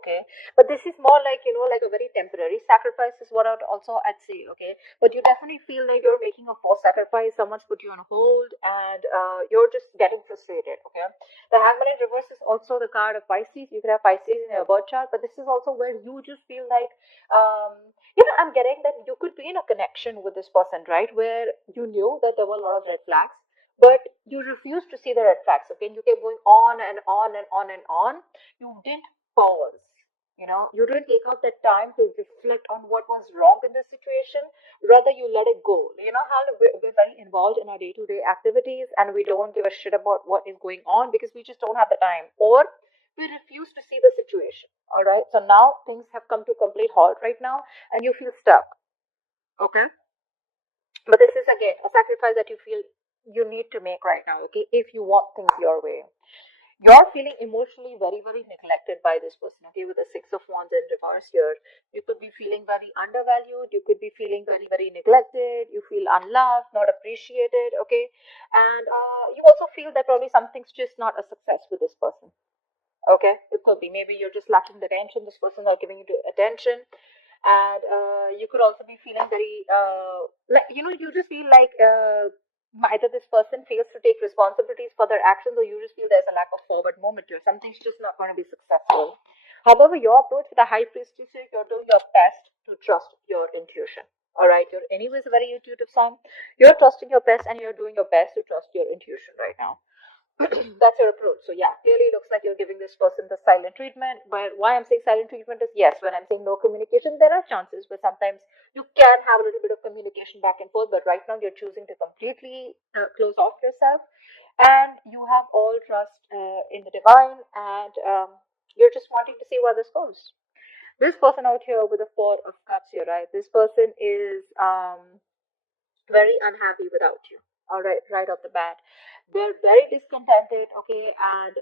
okay? But this is more like, like a very temporary sacrifice is what I'd say, okay? But you definitely feel like you're making a forced sacrifice, someone's put you on hold, and you're just getting frustrated, okay? The Hangman in reverse is also the card of Pisces. You could have Pisces in your birth chart, but this is also where you just feel like, I'm getting that you could be in a connection with this person, right? Where you knew that there were a lot of red flags, but you refused to see the red flags, okay? And you kept going on and on and on and on. You didn't pause. You didn't take out that time to reflect on what was wrong in the situation. Rather, you let it go. You know how we're very involved in our day-to-day activities, and we don't give a shit about what is going on because we just don't have the time, or we refuse to see the situation. All right. So now things have come to a complete halt right now, and you feel stuck. Okay. But this is again a sacrifice that you feel you need to make right now. Okay. If you want things your way. You're feeling emotionally very, very neglected by this person, okay, with the Six of Wands in reverse here. You could be feeling very undervalued. You could be feeling very, very neglected. You feel unloved, not appreciated, okay? And you also feel that probably something's just not a success with this person, okay? It could be. Maybe you're just lacking the attention. This person not giving you the attention. And you could also be feeling very, you just feel like either this person fails to take responsibilities for their actions, or you just feel there's a lack of forward movement here. Something's just not going to be successful. However, your approach with the high priestess here, you're doing your best to trust your intuition. All right, you're anyways a very intuitive sign. You're trusting your best, and you're doing your best to trust your intuition right now. That's your approach. So yeah, clearly looks like you're giving this person the silent treatment. But why I'm saying silent treatment is, yes, when I'm saying no communication, there are chances where sometimes you can have a little bit of communication back and forth. But right now you're choosing to completely close off yourself, and you have all trust in the divine, and you're just wanting to see where this goes. This person out here with the Four of Cups here, right? This person is very unhappy without you. All right, right off the bat, they're very discontented. Okay, and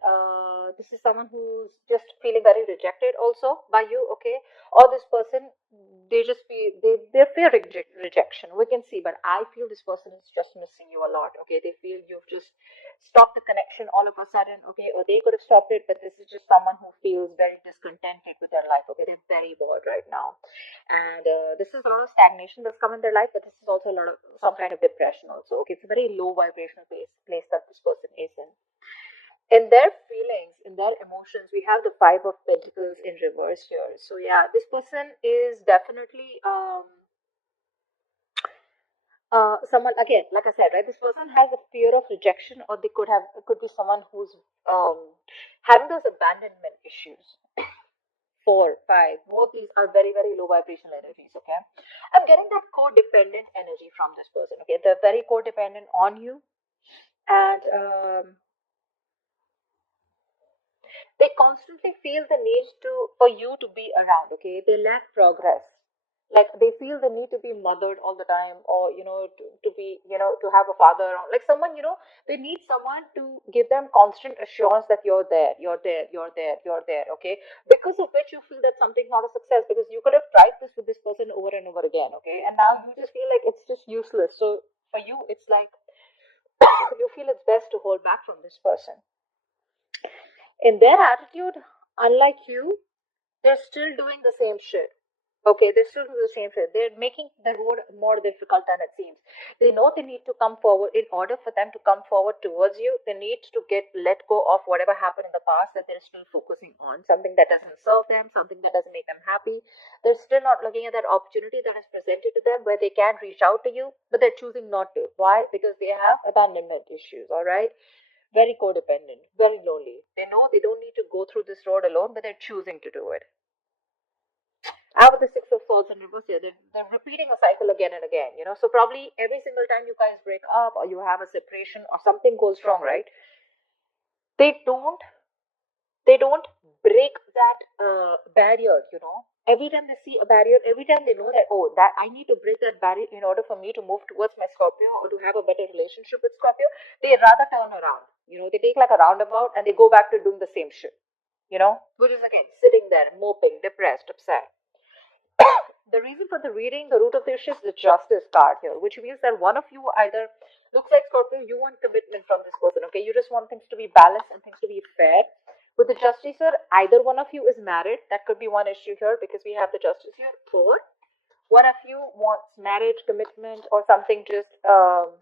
this is someone who's just feeling very rejected also by you. Okay, or this person, they just feel they fear rejection. We can see, but I feel this person is just missing you a lot. Okay, they feel you've just stopped the connection all of a sudden. Okay, or they could have stopped it, but this is just someone who feels very discontented with their life. Okay, they're very bored right now, and this is a lot of stagnation that's come in their life, but this is also a lot of some kind of depression also. Okay, it's a very low vibrational place that this person is in their feelings, in their emotions. We have the Five of Pentacles in reverse here. So yeah, this person is definitely someone, again, like I said, right, this person has a fear of rejection, or they could be someone who's having those abandonment issues. Four, five, both these are very, very low vibrational energies. Okay, I'm getting that codependent energy from this person. Okay, they're very codependent on you, and they constantly feel the need for you to be around. Okay, they lack progress. Like they feel the need to be mothered all the time, or to be, to have a father around, like someone, they need someone to give them constant assurance that you're there, you're there, you're there, you're there. Okay, because of which you feel that something's not a success, because you could have tried this with this person over and over again. Okay, and now you just feel like it's just useless. So for you, it's like you feel it's best to hold back from this person. In their attitude, unlike you, they're still doing the same shit. Okay, they're still doing the same shit. They're making the road more difficult than it seems. They know they need to come forward. In order for them to come forward towards you, they need to let go of whatever happened in the past that they're still focusing on. Something that doesn't serve them, something that doesn't make them happy. They're still not looking at that opportunity that is presented to them where they can reach out to you, but they're choosing not to. Why? Because they have abandonment issues, all right? Very codependent, very lonely. They know they don't need to go through this road alone, but they're choosing to do it. Out of the Six of Swords in reverse here, they're repeating a cycle again and again, So probably every single time you guys break up, or you have a separation, or something goes wrong, right? They don't they don't break that barrier. Every time they see a barrier, every time they know that, oh, that I need to break that barrier in order for me to move towards my Scorpio, or to have a better relationship with Scorpio, they rather turn around. They take like a roundabout, and they go back to doing the same shit. Which is again sitting there moping, depressed, upset. The reason for the reading, the root of the issue is the Justice card here, which means that one of you either looks like Scorpio, you want commitment from this person. Okay, you just want things to be balanced and things to be fair. With the Justice here, either one of you is married. That could be one issue here because we have the Justice here. Or one of you wants marriage, commitment, or something just, um,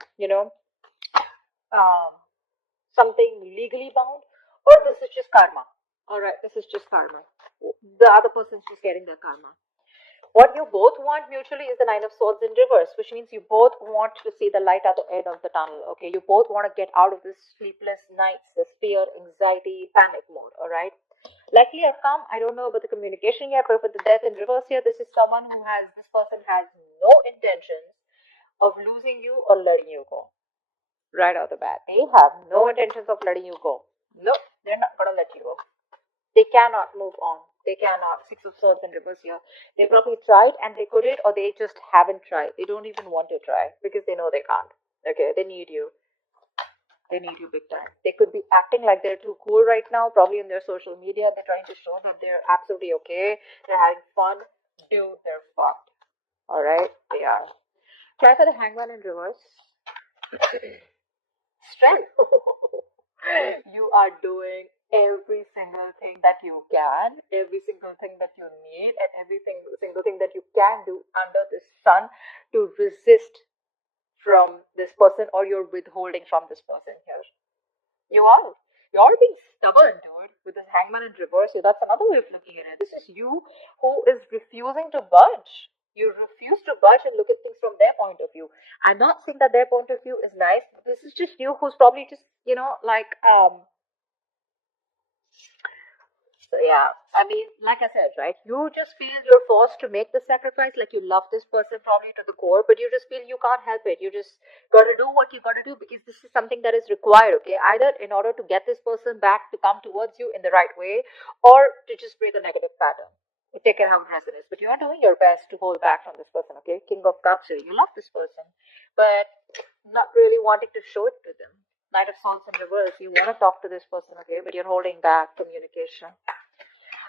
something legally bound. Or this is just karma. Alright, this is just karma. The other person's just getting their karma. What you both want mutually is the Nine of Swords in reverse, which means you both want to see the light at the end of the tunnel. Okay, you both want to get out of this sleepless nights, this fear, anxiety, panic mode. All right. Likely outcome, I don't know about the communication yet, but with the Death in reverse here, this is someone who has, this person has no intentions of losing you or letting you go. Right out the bat, they have no intentions of letting you go. No, they're not gonna let you go. They cannot move on. They cannot. Six of Swords in reverse here. They probably tried and they couldn't, or they just haven't tried. They don't even want to try because they know they can't. Okay, they need you. They need you big time. They could be acting like they're too cool right now, probably in their social media. They're trying to show that they're absolutely okay. They're having fun. Dude, they're fucked. Alright? They are. Try for the Hangman in reverse. Strength. You are doing every single thing that you can, every single thing that you need, and single thing that you can do under the sun to resist from this person, or you're withholding from this person here. You are. You're being stubborn, dude, with this Hangman in reverse. That's another way of looking at it. This is you who is refusing to budge. You refuse to budge and look at things from their point of view. I'm not saying that their point of view is nice. This is just you who's probably just, so yeah, I mean, like I said, right? You just feel you're forced to make the sacrifice, like you love this person probably to the core, but you just feel you can't help it. You just gotta do what you gotta do because this is something that is required, okay? Either in order to get this person back to come towards you in the right way, or to just break a negative pattern. You take care how it resonates, but you are doing your best to hold back from this person, okay? King of Cups here, you love this person, but not really wanting to show it to them. Knight of Swords in reverse, you want to talk to this person, okay, but you're holding back communication.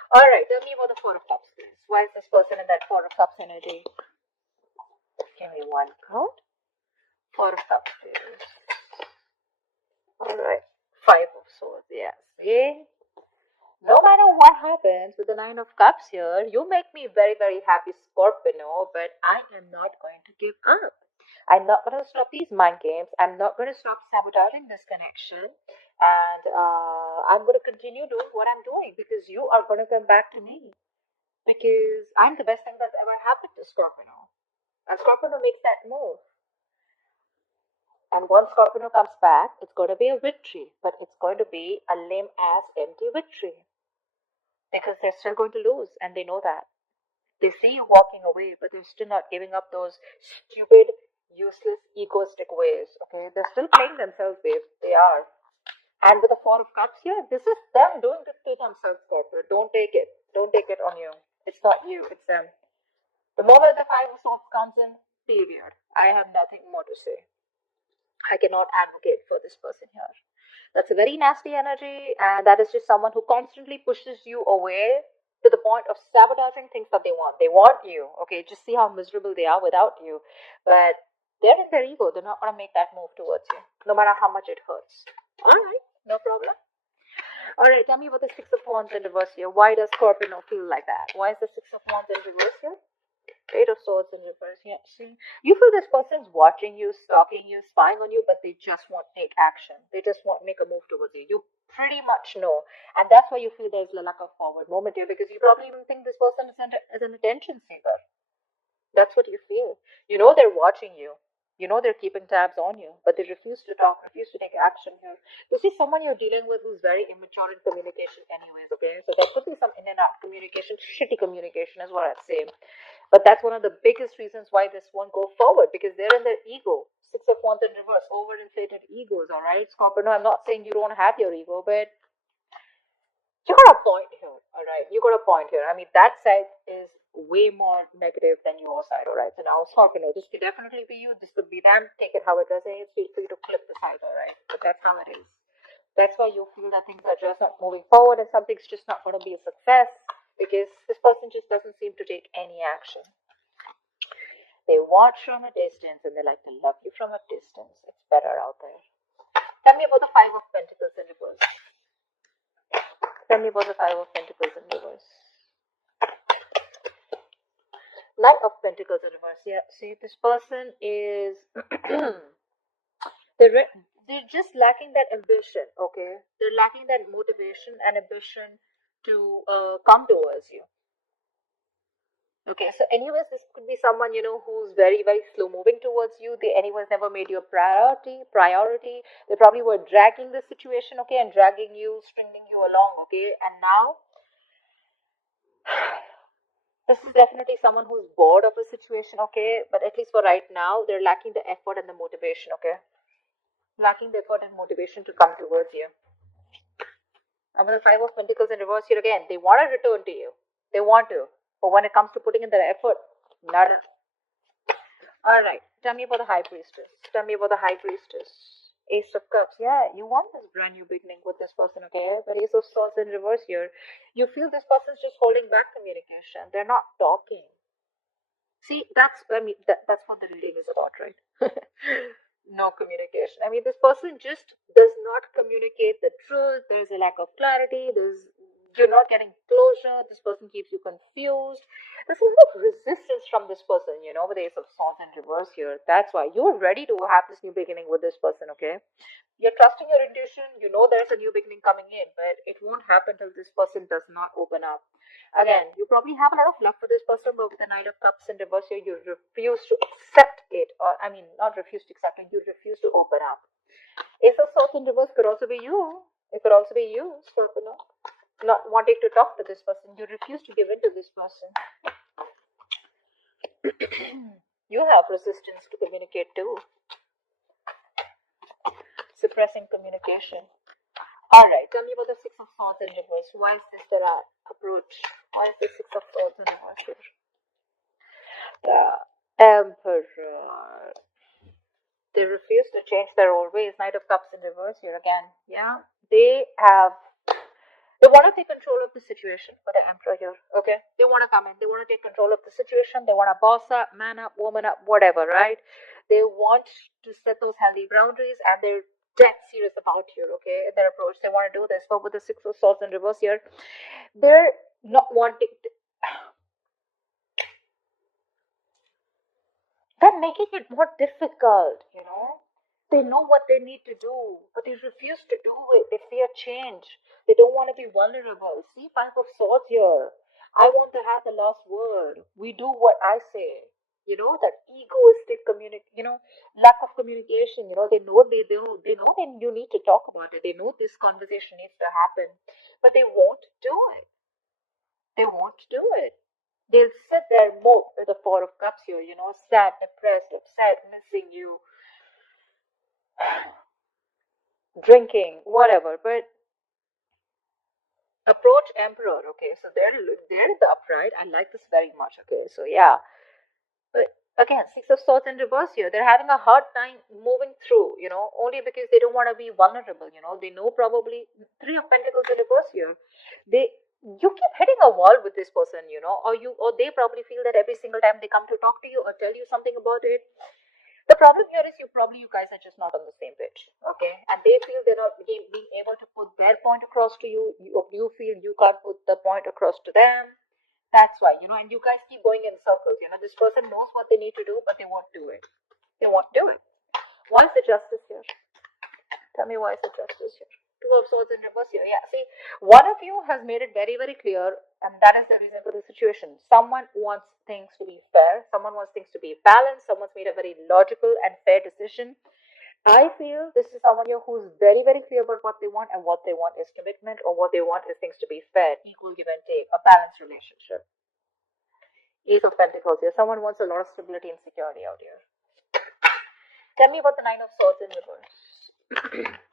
Alright, tell me about the Four of Cups, please. Why is this person in that Four of Cups energy? Give me one card. Four of Cups, please. Alright. Five of Swords, yes. See? No matter what happens with the Nine of Cups here, you make me very, very happy, Scorpio, but I am not going to give up. I'm not going to stop these mind games. I'm not going to stop sabotaging this connection. And I'm going to continue doing what I'm doing because you are going to come back to me. Because I'm the best thing that's ever happened to Scorpio. And Scorpio makes that move. And once Scorpio comes back, it's going to be a victory. But it's going to be a lame ass empty victory. Because they're still going to lose, and they know that. They see you walking away, but they're still not giving up those stupid, useless, egoistic ways. Okay, they're still playing themselves, babe. They are. And with the Four of Cups here, this is them doing this to themselves, Scorpio. Don't take it. Don't take it on you. It's not you. It's them. The moment the Five of Swords comes in, period. I have nothing more to say. I cannot advocate for this person here. That's a very nasty energy, and that is just someone who constantly pushes you away to the point of sabotaging things that they want. They want you, okay? Just see how miserable they are without you. But they're in their ego. They're not going to make that move towards you, no matter how much it hurts. All right, no problem. All right, tell me about the Six of Wands in reverse here. Why does Scorpio feel like that? Why is the Six of Wands in reverse here? Eight of Swords in reverse. Yeah, see, you feel this person's watching you, stalking you, spying on you, but they just won't take action. They just won't make a move towards you. You pretty much know, and that's why you feel there's a lack of forward moment here, because you probably even think this person is an attention seeker. That's what you feel. You know they're watching you. You know they're keeping tabs on you, but they refuse to talk, refuse to take action here. This is someone you're dealing with who's very immature in communication anyways, okay? So there could be some in and out communication, shitty communication is what I'd say. But that's one of the biggest reasons why this won't go forward, because they're in their ego. Six of Wands in reverse, overinflated egos, alright? Scorpio, no, I'm not saying you don't have your ego, but you got a point here, alright? You got a point here. I mean, that side is way more negative than your side, alright? So now, Scorpio, this could definitely be you, this could be them. Take it how it resonates. Feel free to flip the side, alright? But that's how it is. That's why you feel that things are just not moving forward and something's just not going to be a success, because this person just doesn't seem to take any action. They watch from a distance and they like to love you from a distance. It's better out there. Tell me about the Five of Pentacles in reverse. Tell me about the Five of Pentacles in reverse. Knight of Pentacles in reverse. Yeah, see, this person is they're just lacking that ambition. Okay, they're lacking that motivation and ambition to come towards you. Okay, so anyways, this could be someone, who's very, very slow moving towards you. They anyways never made you a priority. They probably were dragging the situation, okay, and dragging you, stringing you along, okay. And now this is definitely someone who's bored of a situation, okay, but at least for right now, they're lacking the effort and the motivation, okay. Lacking the effort and motivation to come towards you. And with the Five of Pentacles in reverse here again, they want to return to you. They want to. But when it comes to putting in their effort, nada. Alright, tell me about the High Priestess. Tell me about the High Priestess. Ace of Cups. Yeah, you want this brand new beginning with this person, okay? But Ace of Swords in reverse here. You feel this person's just holding back communication. They're not talking. See, that's what the reading is about, right? No communication. I mean, this person just does not communicate the truth. There's a lack of clarity. You're not getting closure. This person keeps you confused. There's a lot of resistance from this person, with the Ace of Swords in reverse here. That's why you're ready to have this new beginning with this person, okay? You're trusting your intuition. You know there's a new beginning coming in, but it won't happen till this person does not open up. Again, you probably have a lot of love for this person, but with the Knight of Cups in reverse here, you refuse to accept it. Or, I mean, not refuse to accept it, you refuse to open up. Ace of Swords in reverse could also be you. It could also be you, Scorpio. Not wanting to talk to this person. You refuse to give in to this person. You have resistance to communicate too. Suppressing communication. Alright, tell me about the Six of Swords in reverse. Why is this the approach? Why is the Six of Swords in reverse here? The Emperor. They refuse to change their old ways. Knight of Cups in reverse here again. Yeah, they want to take control of the situation for the Emperor here. Okay, they want to come in. They want to take control of the situation. They want to boss up, man up, woman up, whatever. Right? They want to set those healthy boundaries, and they're dead serious about here. Okay, their approach. They want to do this, but with the Six of Swords in reverse here, they're not wanting. They're making it more difficult. They know what they need to do, but they refuse to do it. They fear change. They don't want to be vulnerable. See, Five of Swords here. I want to have the last word. We do what I say. That egoistic lack of communication. They know you need to talk about it. They know this conversation needs to happen, but they won't do it. They won't do it. They'll sit there and mope with the Four of Cups here, sad, depressed, upset, missing you, drinking, whatever. But approach Emperor, okay? So they're the upright. I like this very much, okay? So yeah. But again, Six of Swords in reverse here. They're having a hard time moving through, only because they don't want to be vulnerable. They know probably Three of Pentacles in reverse here. You keep hitting a wall with this person, or they probably feel that every single time they come to talk to you or tell you something about it. The problem here is you guys are just not on the same page, okay? And they feel they're not being able to put their point across to you. You feel you can't put the point across to them. That's why, and you guys keep going in circles. This person knows what they need to do, but they won't do it. They won't do it. Why is the Justice here? Tell me why is the Justice here? Two of Swords in reverse here. Yeah, see, one of you has made it very, very clear, and that is the reason for the situation. Someone wants things to be fair. Someone wants things to be balanced. Someone's made a very logical and fair decision. I feel this is someone here who's very, very clear about what they want, and what they want is commitment, or what they want is things to be fair, equal give and take, a balanced relationship. Ace of Pentacles here. Someone wants a lot of stability and security out here. Tell me about the Nine of Swords in reverse.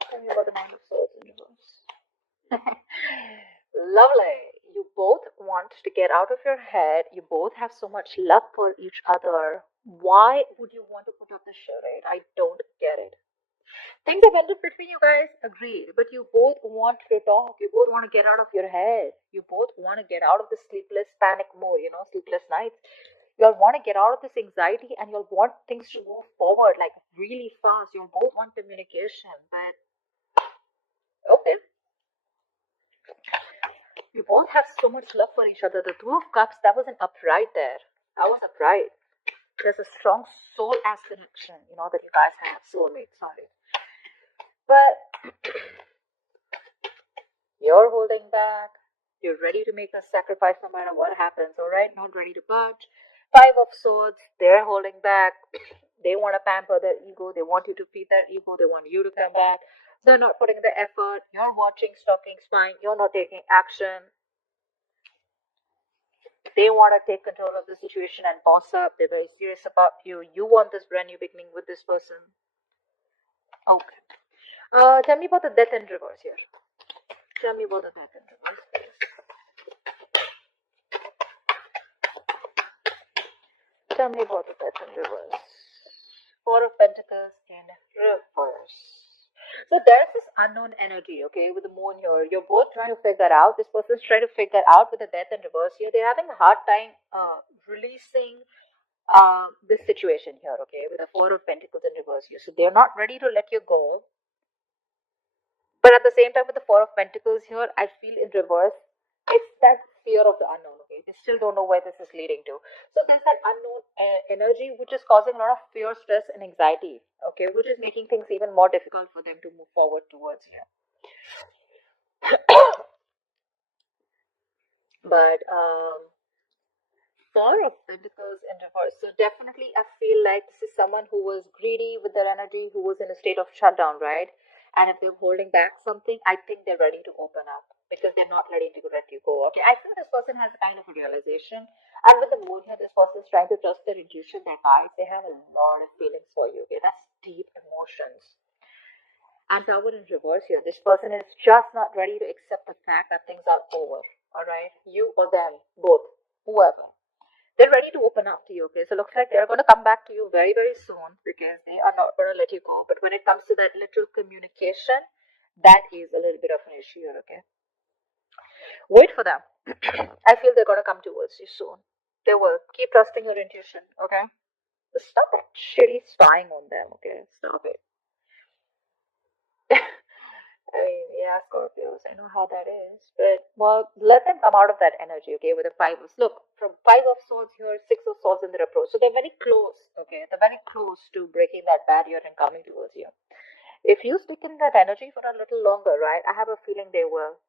Tell me about the Nine of Swords in reverse. Lovely. You both want to get out of your head. You both have so much love for each other. Why would you want to put up this charade? I don't get it. Things have ended between you guys, agreed. But you both want to talk. You both want to get out of your head. You both want to get out of the sleepless panic mode, sleepless nights. You'll want to get out of this anxiety, and you'll want things to move forward like really fast. You'll both want communication, but okay. You both have so much love for each other. The Two of Cups, that was an upright there. That was upright. There's a strong soul-ass connection, that you guys have. Soulmate, sorry. But you're holding back. You're ready to make a sacrifice no matter what happens, alright? Not ready to budge. Five of Swords, they're holding back. They want to pamper their ego. They want you to feed their ego. They want you to come back. They're not putting the effort. You're watching, stalking, spying. You're not taking action. They want to take control of the situation and boss up. They're very serious about you. You want this brand new beginning with this person. Okay. Tell me about the Death in reverse here. Tell me about the Death in reverse, please. Tell me about the Death in reverse. Four of Pentacles in reverse. So there's this unknown energy, okay, with the moon here. You're both trying to figure out. This person's trying to figure out with the Death in reverse here. They're having a hard time releasing this situation here, okay, with the Four of Pentacles in reverse here. So they're not ready to let you go. But at the same time, with the Four of Pentacles here, I feel in reverse, it's that fear of the unknown, okay? They still don't know where this is leading to. So there's that unknown energy which is causing a lot of fear, stress, and anxiety, okay? Which is making things even more difficult for them to move forward towards here. But Four of Pentacles in reverse. So definitely I feel like this is someone who was greedy with their energy, who was in a state of shutdown, right? And if they're holding back something, I think they're ready to open up because they're not ready to let you go. Okay, I think this person has a kind of a realization. And with the moon here, this person is trying to trust their intuition, their guides. They have a lot of feelings for you. Okay, that's deep emotions. And Tower in reverse here, this person is just not ready to accept the fact that things are over. All right, you or them, both, whoever. They're ready to open up to you, okay? So it looks like they're going to come back to you very, very soon because they are not going to let you go. But when it comes to that literal communication, that is a little bit of an issue, okay? Wait for them. I feel they're going to come towards you soon. They will. Keep trusting your intuition, okay? Stop that shitty spying on them, okay? Stop it. I mean, yeah, Scorpios, I know how that is. But, well, let them come out of that energy, okay, with the Five of... Look, from Five of Swords here, Six of Swords in their approach. So they're very close, okay? They're very close to breaking that barrier and coming towards you. If you stick in that energy for a little longer, right, I have a feeling they will.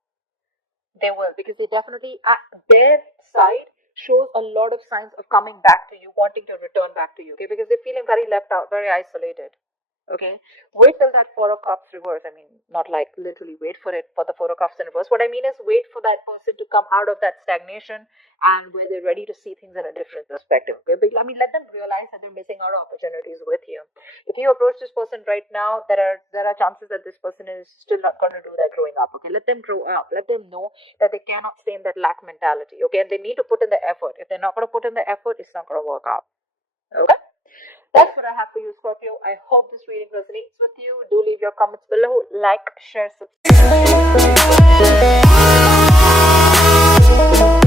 They will, because they definitely, their side shows a lot of signs of coming back to you, wanting to return back to you, okay? Because they're feeling very left out, very isolated. Okay, wait till that Four of Cups reverse. I mean, not like literally wait for it for the Four of Cups in reverse. What I mean is wait for that person to come out of that stagnation and where they're ready to see things in a different perspective. Okay, but I mean, let them realize that they're missing out on opportunities with you. If you approach this person right now, there are chances that this person is still not going to do that growing up. Okay, let them grow up. Let them know that they cannot stay in that lack mentality. Okay, and they need to put in the effort. If they're not going to put in the effort, it's not going to work out. Okay. That's what I have for you, Scorpio. I hope this reading resonates with you. Do leave your comments below. Like, share, subscribe.